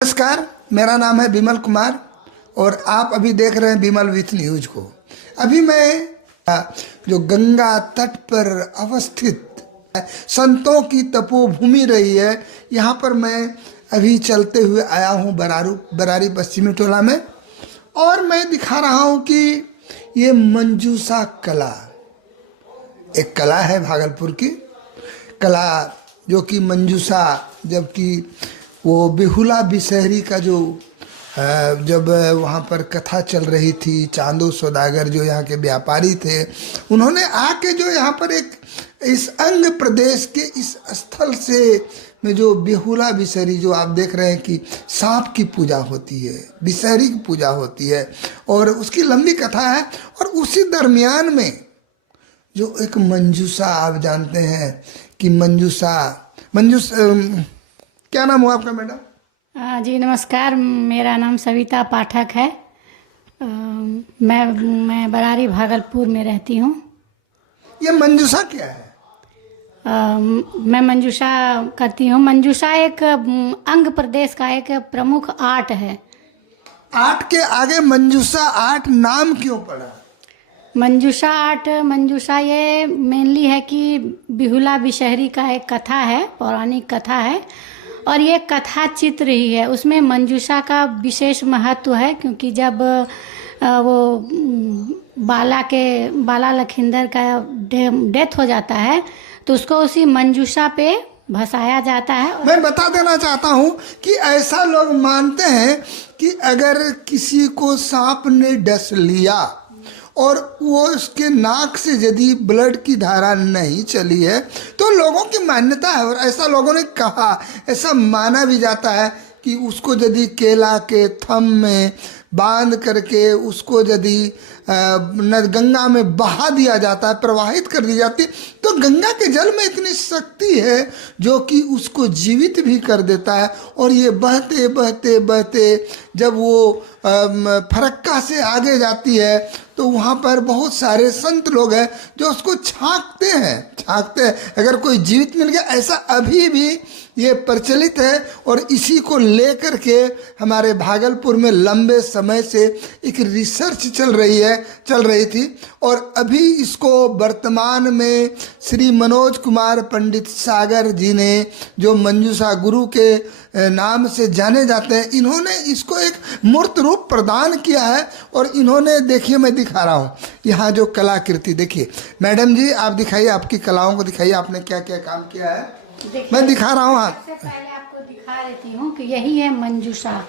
नमस्कार, मेरा नाम है विमल कुमार और आप अभी देख रहे हैं विमल विथ न्यूज को। अभी मैं जो गंगा तट पर अवस्थित संतों की तपोभूमि रही है, यहाँ पर मैं अभी चलते हुए आया हूँ बरारी पश्चिमी टोला में। और मैं दिखा रहा हूँ कि ये मंजूषा कला एक कला है, भागलपुर की कला, जो कि मंजूषा, जबकि वो बेहुला बिसहरी का जो जब वहाँ पर कथा चल रही थी, चांदो सौदागर जो यहाँ के व्यापारी थे, उन्होंने आके जो यहाँ पर एक इस अंग प्रदेश के इस स्थल से में जो बेहुला बिसहरी, जो आप देख रहे हैं कि सांप की पूजा होती है, बिसहरी की पूजा होती है और उसकी लंबी कथा है। और उसी दरमियान में जो एक मंजूषा, आप जानते हैं कि मंजूषा क्या नाम हुआ आपका मैडम? जी नमस्कार, मेरा नाम सविता पाठक है। मैं बरारी भागलपुर में रहती हूँ। ये मंजूषा क्या है? मैं मंजूषा करती हूँ। मंजूषा एक अंग प्रदेश का एक प्रमुख आर्ट है। आर्ट के आगे मंजूषा आर्ट नाम क्यों पड़ा? मंजूषा आर्ट, मंजूषा ये मेनली है कि बिहुला बिशहरी का एक कथा है, पौराणिक कथा है और ये कथा चित्र ही है। उसमें मंजूषा का विशेष महत्व है क्योंकि जब वो बाला लखींदर का डेथ हो जाता है तो उसको उसी मंजूषा पे भसाया जाता है। मैं बता देना चाहता हूँ कि ऐसा लोग मानते हैं कि अगर किसी को सांप ने डस लिया और वो उसके नाक से यदि ब्लड की धारा नहीं चली है तो लोगों की मान्यता है, और ऐसा लोगों ने कहा, ऐसा माना भी जाता है कि उसको यदि केला के थम में बांध करके उसको यदि गंगा में बहा दिया जाता है, प्रवाहित कर दी जाती है, तो गंगा के जल में इतनी शक्ति है जो कि उसको जीवित भी कर देता है। और ये बहते बहते बहते जब वो फरक्का से आगे जाती है तो वहाँ पर बहुत सारे संत लोग हैं जो उसको छांकते हैं। अगर कोई जीवित मिल गया, ऐसा अभी भी ये प्रचलित है। और इसी को लेकर के हमारे भागलपुर में लंबे समय से एक रिसर्च चल रही थी और अभी इसको वर्तमान में श्री मनोज कुमार पंडित सागर जी ने, जो मंजूषा गुरु के नाम से जाने जाते हैं, इन्होंने इसको एक मूर्त रूप प्रदान किया है। और इन्होंने, देखिए मैं दिखा रहा हूँ यहाँ जो कलाकृति, देखिए मैडम जी आप दिखाइए, आपकी कलाओं को दिखाइए, आपने क्या क्या काम किया है। मैं दिखा रहा हूँ। सबसे पहले आपको दिखा देती हूँ कि यही है मंजूषा।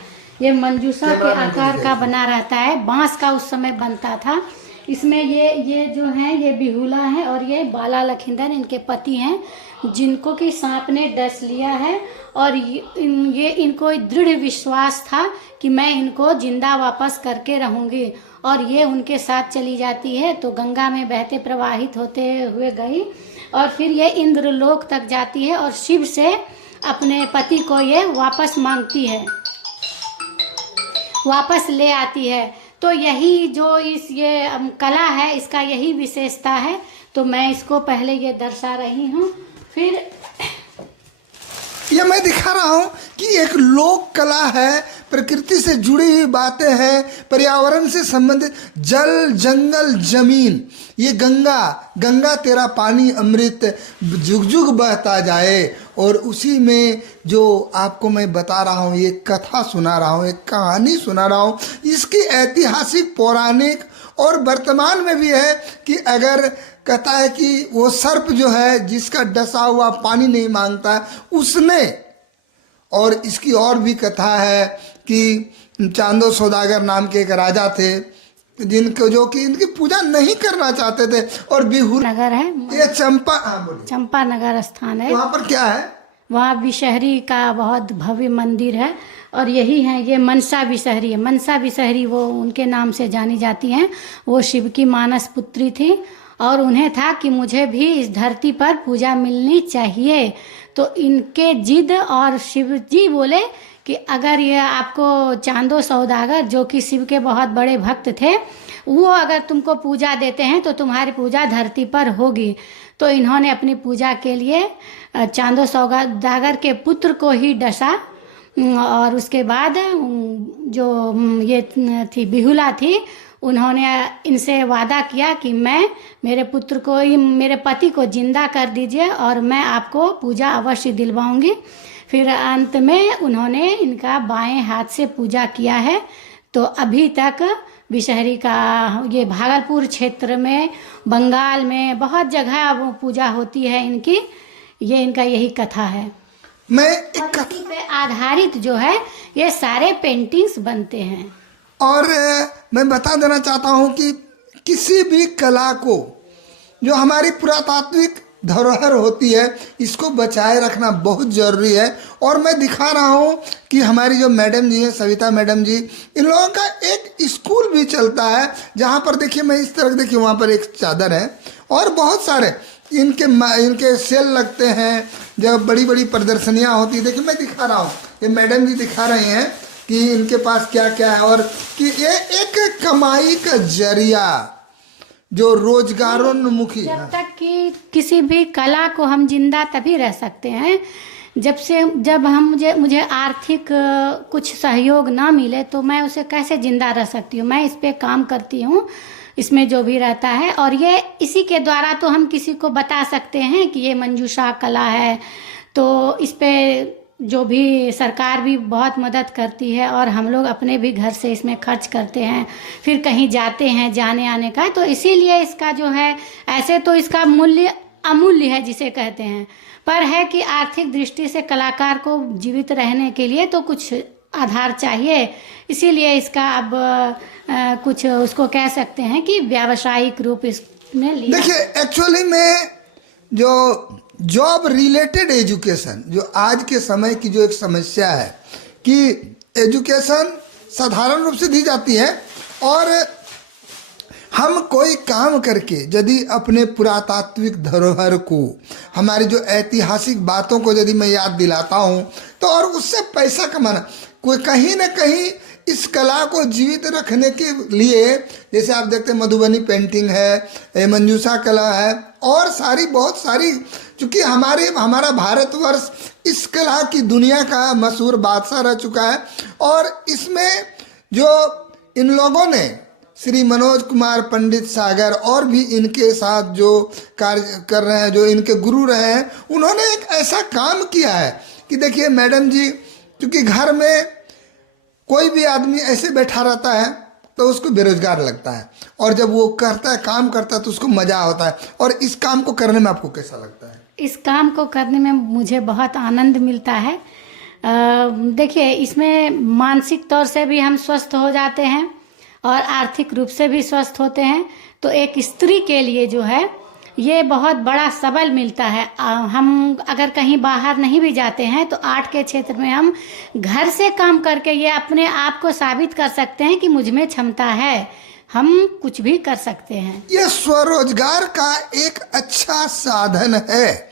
ये मंजूषा के आकार का बना रहता है, बांस का उस समय बनता था। इसमें ये जो है ये बिहुला है और ये बाला लखींदर इनके पति हैं, जिनको कि सांप ने डस लिया है। और ये इनको दृढ़ विश्वास था कि मैं इनको जिंदा वापस करके रहूंगी। और ये उनके साथ चली जाती है तो गंगा में बहते प्रवाहित होते हुए गई और फिर ये इंद्रलोक तक जाती है और शिव से अपने पति को ये वापस मांगती है, वापस ले आती है। तो यही जो ये कला है, इसका यही विशेषता है। तो मैं इसको पहले ये दर्शा रही हूँ। फिर ये मैं दिखा रहा हूँ कि एक लोक कला है, प्रकृति से जुड़ी हुई बातें हैं, पर्यावरण से संबंधित, जल जंगल जमीन, ये गंगा तेरा पानी अमृत जुग जुग बहता जाए। और उसी में जो आपको मैं बता रहा हूँ, ये कथा सुना रहा हूँ, एक कहानी सुना रहा हूँ, इसकी ऐतिहासिक, पौराणिक और वर्तमान में भी है कि अगर कहता है कि वो सर्प जो है जिसका डसा हुआ पानी नहीं मांगता उसने, और इसकी और भी कथा है कि चांदो सौदागर नाम के एक राजा थे जिनको, जो कि इनकी पूजा नहीं करना चाहते थे। और बिहुल नगर है, ये चंपा नगर स्थान है। वहाँ पर क्या है? वहाँ बिशहरी का बहुत भव्य मंदिर है और यही है, ये मनसा बिशहरी है। मनसा बिशहरी वो उनके नाम से जानी जाती हैं। वो शिव की मानस पुत्री थी और उन्हें था कि मुझे भी इस धरती पर पूजा मिलनी चाहिए। तो इनके जिद, और शिव जी बोले कि अगर ये आपको चांदो सौदागर, जो कि शिव के बहुत बड़े भक्त थे, वो अगर तुमको पूजा देते हैं तो तुम्हारी पूजा धरती पर होगी। तो इन्होंने अपनी पूजा के लिए चांदो सौदागर के पुत्र को ही डसा और उसके बाद जो ये थी बिहुला थी, उन्होंने इनसे वादा किया कि मैं मेरे पुत्र को, मेरे पति को जिंदा कर दीजिए और मैं आपको पूजा अवश्य दिलवाऊंगी। फिर अंत में उन्होंने इनका बाएं हाथ से पूजा किया है। तो अभी तक विषहरी का ये भागलपुर क्षेत्र में, बंगाल में बहुत जगह वो पूजा होती है इनकी। ये इनका यही कथा है। मैं और इसी पे आधारित जो है ये सारे पेंटिंग्स बनते हैं। और मैं बता देना चाहता हूँ कि किसी भी कला को, जो हमारी पुरातात्विक धरोहर होती है, इसको बचाए रखना बहुत ज़रूरी है। और मैं दिखा रहा हूँ कि हमारी जो मैडम जी हैं, सविता मैडम जी, इन लोगों का एक स्कूल भी चलता है, जहाँ पर देखिए मैं इस तरह देखिए वहाँ पर एक चादर है और बहुत सारे इनके सेल लगते हैं, जब बड़ी बड़ी प्रदर्शनियाँ होती है। देखिए मैं दिखा रहा हूँ, ये मैडम जी दिखा रही हैं कि इनके पास क्या क्या है, और कि ये एक कमाई का जरिया जो रोजगारोन्मुखी है। जब तक कि किसी भी कला को हम जिंदा तभी रह सकते हैं जब हम मुझे आर्थिक कुछ सहयोग ना मिले, तो मैं उसे कैसे जिंदा रह सकती हूँ। मैं इस पे काम करती हूँ, इसमें जो भी रहता है, और ये इसी के द्वारा तो हम किसी को बता सकते हैं कि ये मंजूषा कला है। तो इस पे जो भी सरकार भी बहुत मदद करती है और हम लोग अपने भी घर से इसमें खर्च करते हैं, फिर कहीं जाते हैं जाने आने का। तो इसीलिए इसका जो है, ऐसे तो इसका मूल्य अमूल्य है जिसे कहते हैं, पर है कि आर्थिक दृष्टि से कलाकार को जीवित रहने के लिए तो कुछ आधार चाहिए। इसीलिए इसका अब कुछ उसको कह सकते हैं कि व्यावसायिक रूप इसने लिया। देखिए एक्चुअली में जो जॉब रिलेटेड एजुकेशन, जो आज के समय की जो एक समस्या है कि एजुकेशन साधारण रूप से दी जाती है, और हम कोई काम करके यदि अपने पुरातात्विक धरोहर को, हमारी जो ऐतिहासिक बातों को यदि मैं याद दिलाता हूँ, तो और उससे पैसा कमाना, कोई कहीं ना कहीं इस कला को जीवित रखने के लिए, जैसे आप देखते हैं मधुबनी पेंटिंग है, मंजूषा कला है, और बहुत सारी, चूँकि हमारा भारतवर्ष इस कला की दुनिया का मशहूर बादशाह रह चुका है। और इसमें जो इन लोगों ने, श्री मनोज कुमार पंडित सागर और भी इनके साथ जो कार्य कर रहे हैं, जो इनके गुरु रहे हैं, उन्होंने एक ऐसा काम किया है कि देखिए मैडम जी, क्योंकि घर में कोई भी आदमी ऐसे बैठा रहता है तो उसको बेरोजगार लगता है, और जब वो करता है, काम करता है, तो उसको मज़ा आता है। और इस काम को करने में आपको कैसा लगता है? इस काम को करने में मुझे बहुत आनंद मिलता है। देखिए, इसमें मानसिक तौर से भी हम स्वस्थ हो जाते हैं और आर्थिक रूप से भी स्वस्थ होते हैं। तो एक स्त्री के लिए जो है ये बहुत बड़ा सबल मिलता है। हम अगर कहीं बाहर नहीं भी जाते हैं तो आर्ट के क्षेत्र में हम घर से काम करके ये अपने आप को साबित कर सकते हैं कि मुझ में क्षमता है, हम कुछ भी कर सकते हैं। ये स्वरोजगार का एक अच्छा साधन है,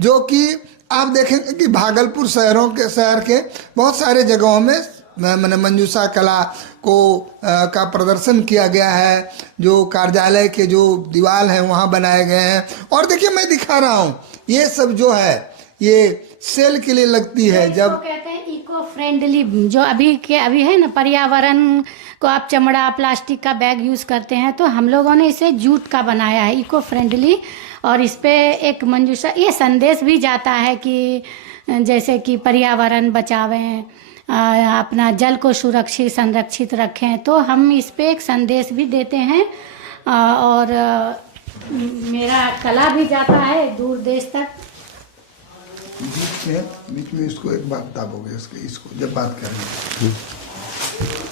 जो कि आप देखेंगे कि भागलपुर शहर के बहुत सारे जगहों में मैंने मंजूषा कला को का प्रदर्शन किया गया है। जो कार्यालय के जो दीवार हैं वहाँ बनाए गए हैं। और देखिए मैं दिखा रहा हूँ, ये सब जो है ये सेल के लिए लगती है। जब कहते हैं इको फ्रेंडली, जो अभी है ना, पर्यावरण को आप चमड़ा प्लास्टिक का बैग यूज़ करते हैं, तो हम लोगों ने इसे जूट का बनाया है, इको फ्रेंडली। और इस पे एक मंजूषा, ये संदेश भी जाता है कि जैसे कि पर्यावरण बचावें, अपना जल को सुरक्षित संरक्षित रखें। तो हम इस पे एक संदेश भी देते हैं, और मेरा कला भी जाता है दूर देश तक। बीच में इसको एक बात दाबोगे, इसको जब बात करेंगे।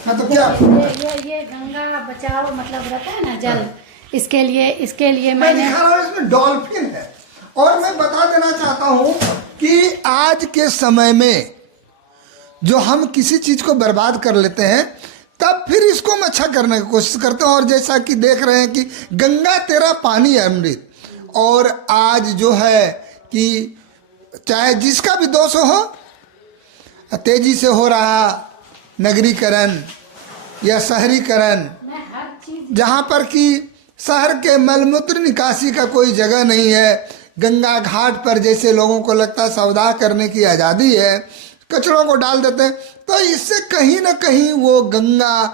हाँ तो क्या ये गंगा बचाओ मतलब रहता है ना, जल। इसके लिए मैं दिखा रहा हूँ, इसमें डॉल्फिन है। और मैं बता देना चाहता हूँ कि आज के समय में जो हम किसी चीज को बर्बाद कर लेते हैं, तब फिर इसको हम अच्छा करने की कोशिश करते हैं। और जैसा कि देख रहे हैं कि गंगा तेरा पानी है अमृत। और आज जो है कि चाहे जिसका भी दोष हो, तेजी से हो रहा नगरीकरण या शहरीकरण, जहाँ पर कि शहर के मलमूत्र निकासी का कोई जगह नहीं है, गंगा घाट पर जैसे लोगों को लगता है सौदा करने की आज़ादी है, कचरों को डाल देते हैं, तो इससे कहीं ना कहीं वो गंगा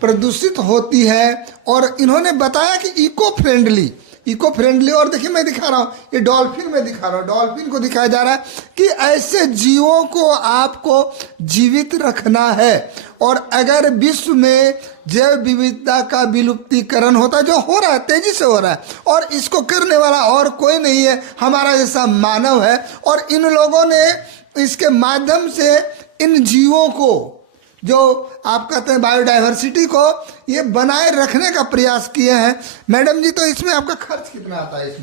प्रदूषित होती है। और इन्होंने बताया कि इको फ्रेंडली, और देखिए मैं दिखा रहा हूँ, ये डॉल्फिन में दिखा रहा हूँ, डॉल्फिन को दिखाया जा रहा है कि ऐसे जीवों को आपको जीवित रखना है। और अगर विश्व में जैव विविधता का विलुप्तीकरण होता है, जो हो रहा है, तेजी से हो रहा है, और इसको करने वाला और कोई नहीं है, हमारा जैसा मानव है। और इन लोगों ने इसके माध्यम से इन जीवों को, जो आप कहते हैं बायोडाइवर्सिटी को, ये बनाए रखने का प्रयास किए हैं। मैडम जी, तो इसमें आपका खर्च कितना आता है?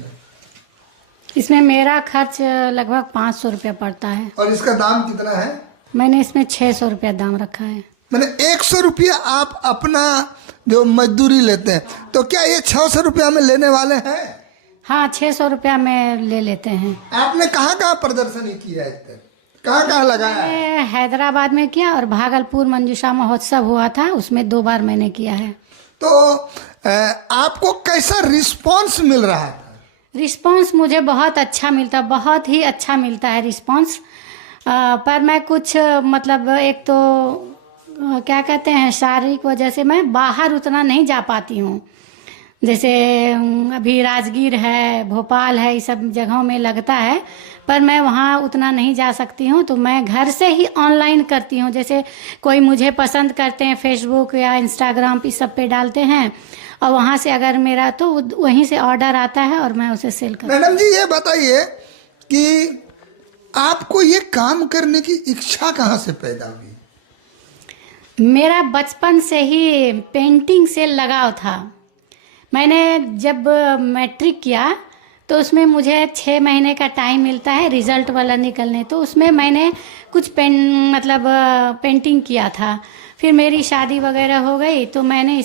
इसमें मेरा खर्च लगभग 500 रुपया पड़ता है। और इसका दाम कितना है? मैंने इसमें 600 रुपया दाम रखा है। मैंने 100 रुपया आप अपना जो मजदूरी लेते हैं, तो क्या ये 600 रुपया में लेने वाले हैं? हाँ, 600 रुपया में ले लेते हैं। आपने कहाँ कहाँ प्रदर्शनी किया है, कहाँ कहाँ लगाया है? हैदराबाद में किया, और भागलपुर मंजूषा महोत्सव हुआ था, उसमें 2 बार मैंने किया है। तो आपको कैसा रिस्पांस मिल रहा है? रिस्पांस मुझे बहुत अच्छा मिलता, बहुत ही अच्छा मिलता है रिस्पांस। पर मैं कुछ मतलब एक तो क्या कहते हैं, शारीरिक वजह से मैं बाहर उतना नहीं जा पाती हूँ। जैसे अभी राजगीर है, भोपाल है, इस सब जगहों में लगता है, पर मैं वहाँ उतना नहीं जा सकती हूँ। तो मैं घर से ही ऑनलाइन करती हूँ। जैसे कोई मुझे पसंद करते हैं, फेसबुक या इंस्टाग्राम इस सब पे डालते हैं, और वहाँ से अगर मेरा तो वहीं से ऑर्डर आता है और मैं उसे सेल करती हूँ। मैडम जी, ये बताइए कि आपको ये काम करने की इच्छा कहाँ से पैदा हुई? मेरा बचपन से ही पेंटिंग से लगाव था। मैंने जब मैट्रिक किया तो उसमें मुझे 6 महीने का टाइम मिलता है रिजल्ट वाला निकलने, तो उसमें मैंने कुछ पेंटिंग किया था। फिर मेरी शादी वगैरह हो गई तो मैं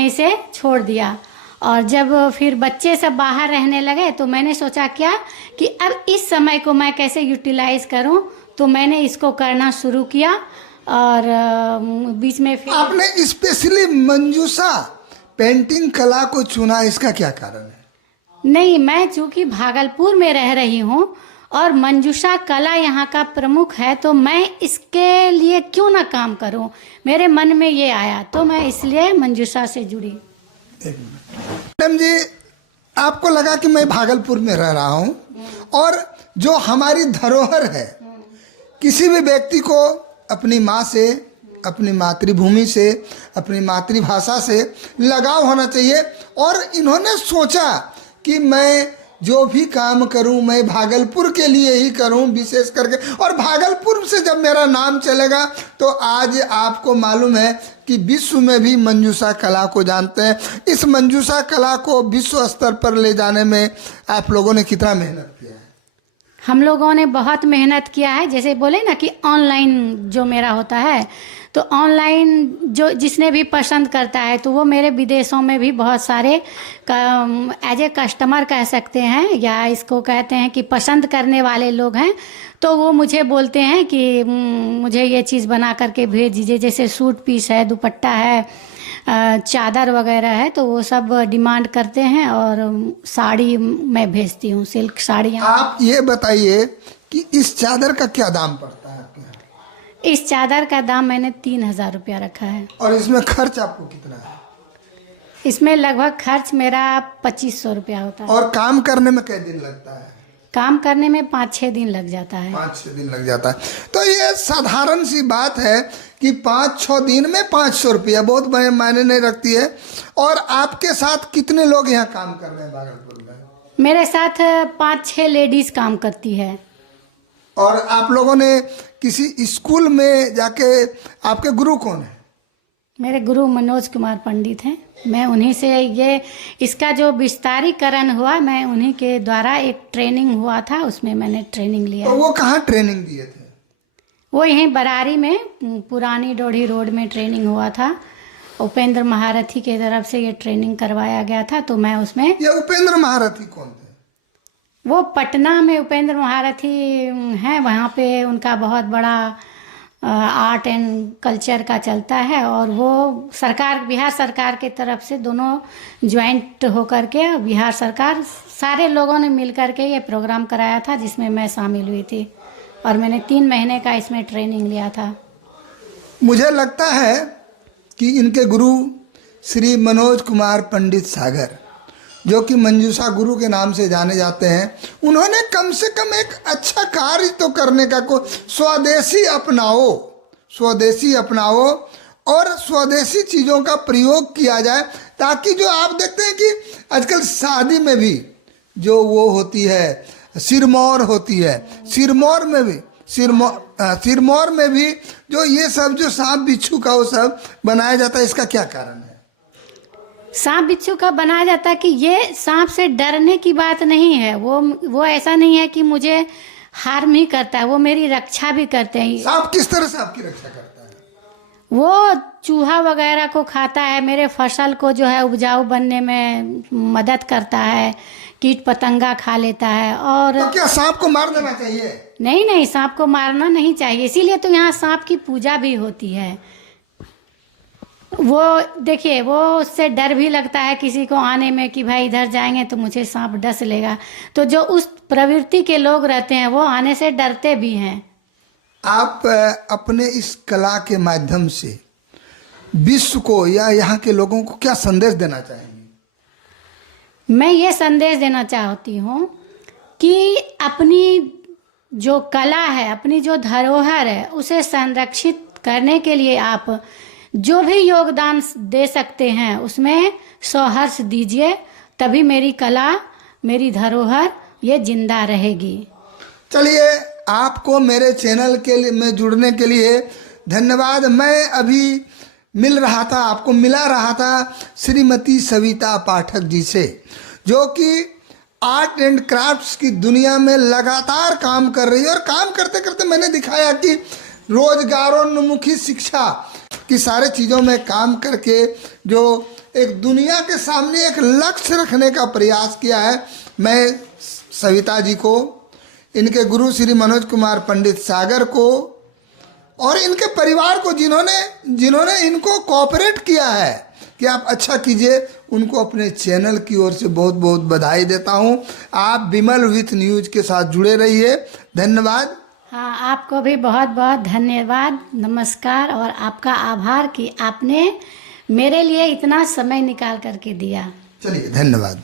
इसे छोड़ दिया। और जब फिर बच्चे सब बाहर रहने लगे तो मैंने सोचा क्या कि अब इस समय को मैं कैसे यूटिलाइज करूं, तो मैंने इसको करना शुरू किया। और बीच में फिर आपने स्पेशली मंजूषा पेंटिंग कला को चुना, इसका क्या कारण है? नहीं, मैं चूंकि भागलपुर में रह रही हूँ और मंजूषा कला यहाँ का प्रमुख है, तो मैं इसके लिए क्यों ना काम करूँ, मेरे मन में ये आया, तो मैं इसलिए मंजूषा से जुड़ी। मैडम जी, आपको लगा कि मैं भागलपुर में रह रहा हूँ और जो हमारी धरोहर है, किसी भी व्यक्ति को अपनी माँ से, अपनी मातृभूमि से, अपनी मातृभाषा से लगाव होना चाहिए। और इन्होंने सोचा कि मैं जो भी काम करूं मैं भागलपुर के लिए ही करूं विशेष करके। और भागलपुर से जब मेरा नाम चलेगा तो आज आपको मालूम है कि विश्व में भी मंजूषा कला को जानते हैं। इस मंजूषा कला को विश्व स्तर पर ले जाने में आप लोगों ने कितना मेहनत किया है? हम लोगों ने बहुत मेहनत किया है। जैसे बोले ना कि ऑनलाइन जो मेरा होता है, तो ऑनलाइन जो जिसने भी पसंद करता है तो वो मेरे विदेशों में भी बहुत सारे एज ए कस्टमर कह सकते हैं, या इसको कहते हैं कि पसंद करने वाले लोग हैं, तो वो मुझे बोलते हैं कि मुझे ये चीज़ बना करके भेज दीजिए। जैसे सूट पीस है, दुपट्टा है, चादर वगैरह है, तो वो सब डिमांड करते हैं और साड़ी मैं भेजती हूँ, सिल्क साड़ियाँ। आप ये बताइए कि इस चादर का क्या दाम पड़ता है आपके यहाँ? इस चादर का दाम मैंने 3000 रुपया रखा है। और इसमें खर्च आपको कितना है? इसमें लगभग खर्च मेरा 2500 रुपया होता है। और काम करने में कितने दिन लगता है? काम करने में 5-6 दिन लग जाता है। 5-6 दिन लग जाता है। तो ये साधारण सी बात है कि 5-6 दिन में 500 रुपया बहुत मायने नहीं रखती है। और आपके साथ कितने लोग यहाँ काम कर रहे हैं भागलपुर में? मेरे साथ 5-6 लेडीज काम करती है। और आप लोगों ने किसी स्कूल में जाके, आपके गुरु कौन है? मेरे गुरु मनोज कुमार पंडित हैं। मैं उन्हीं से ये इसका जो विस्तारीकरण हुआ, मैं उन्हीं के द्वारा एक ट्रेनिंग हुआ था, उसमें मैंने ट्रेनिंग लिया। तो वो कहाँ ट्रेनिंग दिए थे? वो यहीं बरारी में पुरानी डोढ़ी रोड में ट्रेनिंग हुआ था। उपेंद्र महारथी के तरफ से ये ट्रेनिंग करवाया गया था, तो मैं उसमें। ये उपेंद्र महारथी कौन थे? वो पटना में उपेंद्र महारथी हैं, वहाँ पे उनका बहुत बड़ा आर्ट एंड कल्चर का चलता है। और वो बिहार सरकार के तरफ से दोनों ज्वाइंट होकर के, बिहार सरकार सारे लोगों ने मिल कर के ये प्रोग्राम कराया था, जिसमें मैं शामिल हुई थी। और मैंने 3 महीने का इसमें ट्रेनिंग लिया था। मुझे लगता है कि इनके गुरु श्री मनोज कुमार पंडित सागर, जो कि मंजूषा गुरु के नाम से जाने जाते हैं, उन्होंने कम से कम एक अच्छा कार्य तो करने का को स्वदेशी अपनाओ और स्वदेशी चीज़ों का प्रयोग किया जाए, ताकि जो आप देखते हैं कि आजकल शादी में भी जो वो होती है सिरमौर होती है, सिरमौर में भी जो ये सब जो सांप बिच्छू का वो सब बनाया जाता है, इसका क्या कारण है? सांप बिच्छू का बनाया जाता है कि ये सांप से डरने की बात नहीं है। वो ऐसा नहीं है कि मुझे हार्म ही करता है, वो मेरी रक्षा भी करते हैं। सांप किस तरह से आपकी रक्षा करता है? वो चूहा वगैरह को खाता है, मेरे फसल को जो है उपजाऊ बनने में मदद करता है, कीट पतंगा खा लेता है। और तो क्या सांप को मार देना चाहिए? नहीं, सांप को मारना नहीं चाहिए, इसीलिए तो यहाँ सांप की पूजा भी होती है। वो देखिए, वो उससे डर भी लगता है किसी को आने में कि भाई इधर जाएंगे तो मुझे सांप डस लेगा, तो जो उस प्रवृत्ति के लोग रहते हैं वो आने से डरते भी हैं। आप अपने इस कला के माध्यम से विश्व को या यहाँ के लोगों को क्या संदेश देना चाहेंगे? मैं ये संदेश देना चाहती हूँ कि अपनी जो कला है, अपनी जो धरोहर है, उसे संरक्षित करने के लिए आप जो भी योगदान दे सकते हैं उसमें सहर्ष दीजिए, तभी मेरी कला, मेरी धरोहर ये जिंदा रहेगी। चलिए, आपको मेरे चैनल के लिए में जुड़ने के लिए धन्यवाद। मैं अभी आपको मिला रहा था श्रीमती सविता पाठक जी से, जो कि आर्ट एंड क्राफ्ट्स की दुनिया में लगातार काम कर रही है। और काम करते करते मैंने दिखाया कि रोजगारोन्मुखी शिक्षा की सारे चीज़ों में काम करके जो एक दुनिया के सामने एक लक्ष्य रखने का प्रयास किया है। मैं सविता जी को, इनके गुरु श्री मनोज कुमार पंडित सागर को और इनके परिवार को, जिन्होंने इनको कोऑपरेट किया है कि आप अच्छा कीजिए, उनको अपने चैनल की ओर से बहुत बहुत बधाई देता हूँ। आप विमल विथ न्यूज के साथ जुड़े रहिए। धन्यवाद। हाँ, आपको भी बहुत बहुत धन्यवाद, नमस्कार, और आपका आभार कि आपने मेरे लिए इतना समय निकाल करके दिया। चलिए, धन्यवाद।